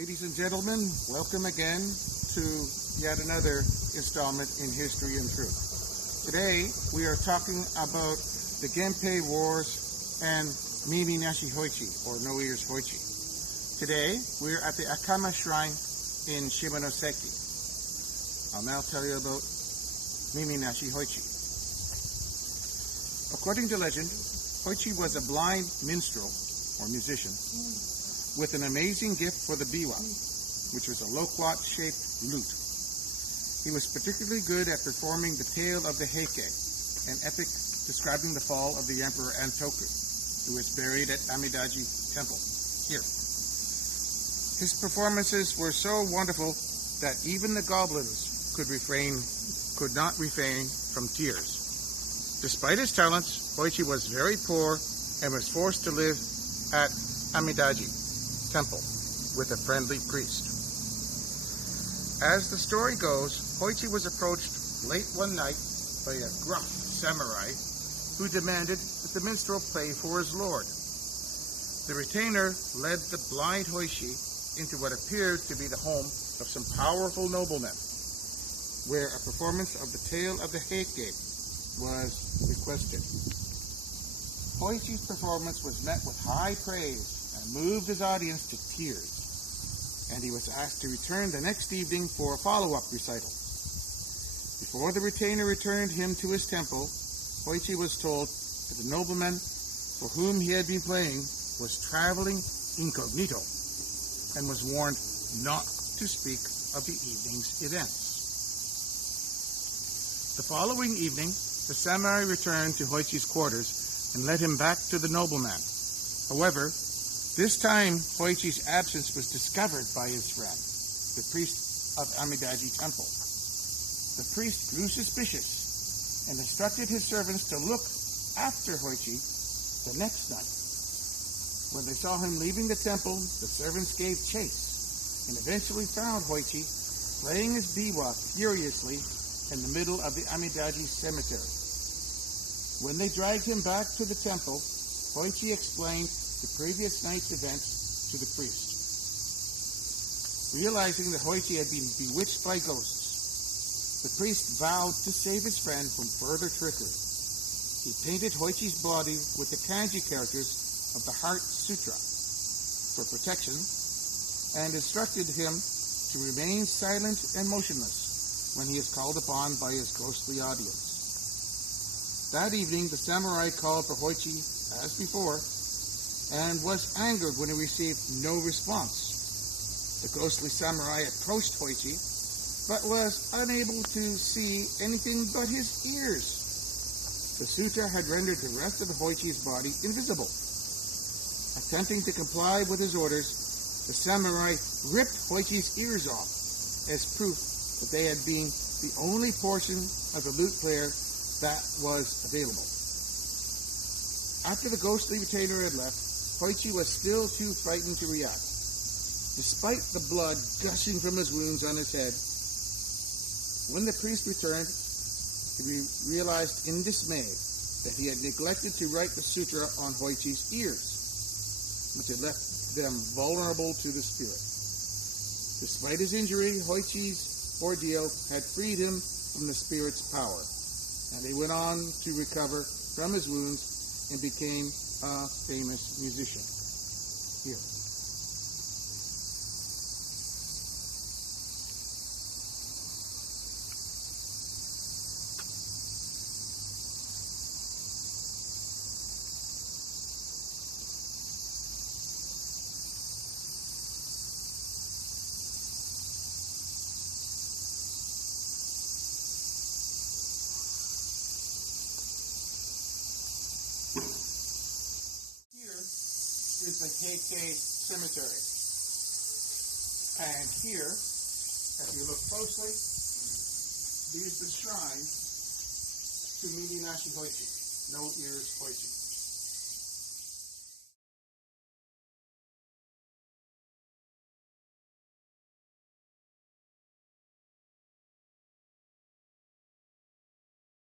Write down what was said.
Ladies and gentlemen, welcome again to yet another installment in History and Truth. Today we are talking about the Genpei Wars and Mimi-nashi Hōichi, or No Ears Hōichi. Today we are at the Akama Shrine in Shimonoseki. I'll now tell you about Mimi-nashi Hōichi. According to legend, Hōichi was a blind minstrel, or musician, with an amazing gift for the biwa, which was a loquat-shaped lute. He was particularly good at performing the tale of the Heike, an epic describing the fall of the Emperor Antoku, who is buried at Amidaji Temple, here. His performances were so wonderful that even the goblins could not refrain from tears. Despite his talents, Hōichi was very poor and was forced to live at Amidaji Temple with a friendly priest. As the story goes, Hōichi was approached late one night by a gruff samurai who demanded that the minstrel play for his lord. The retainer led the blind Hōichi into what appeared to be the home of some powerful noblemen, where a performance of the tale of the Heike was requested. Hōichi's performance was met with high praise and moved his audience to tears, and he was asked to return the next evening for a follow-up recital. Before the retainer returned him to his temple, Hōichi was told that the nobleman for whom he had been playing was traveling incognito and was warned not to speak of the evening's events. The following evening, the samurai returned to Hōichi's quarters and led him back to the nobleman. However, this time Hōichi's absence was discovered by his friend, the priest of Amidaji Temple. The priest grew suspicious and instructed his servants to look after Hōichi the next night. When they saw him leaving the temple, the servants gave chase and eventually found Hōichi playing his biwa furiously in the middle of the Amidaji cemetery. When they dragged him back to the temple, Hōichi explained the previous night's events to the priest. Realizing that Hōichi had been bewitched by ghosts, the priest vowed to save his friend from further trickery. He painted Hōichi's body with the kanji characters of the Heart Sutra for protection and instructed him to remain silent and motionless when he is called upon by his ghostly audience. That evening, the samurai called for Hōichi, as before, and was angered when he received no response. The ghostly samurai approached Hōichi, but was unable to see anything but his ears. The sutra had rendered the rest of Hōichi's body invisible. Attempting to comply with his orders, the samurai ripped Hōichi's ears off as proof that they had been the only portion of the lute player that was available. After the ghostly retainer had left, Hōichi was still too frightened to react. Despite the blood gushing from his wounds on his head, when the priest returned, he realized in dismay that he had neglected to write the sutra on Hōichi's ears, which had left them vulnerable to the spirit. Despite his injury, Hōichi's ordeal had freed him from the spirit's power, and he went on to recover from his wounds and became a famous musician. Here. Is the Heike Cemetery. And here, if you look closely, is the shrine to Mimi-nashi Hōichi, No Ears Hōichi.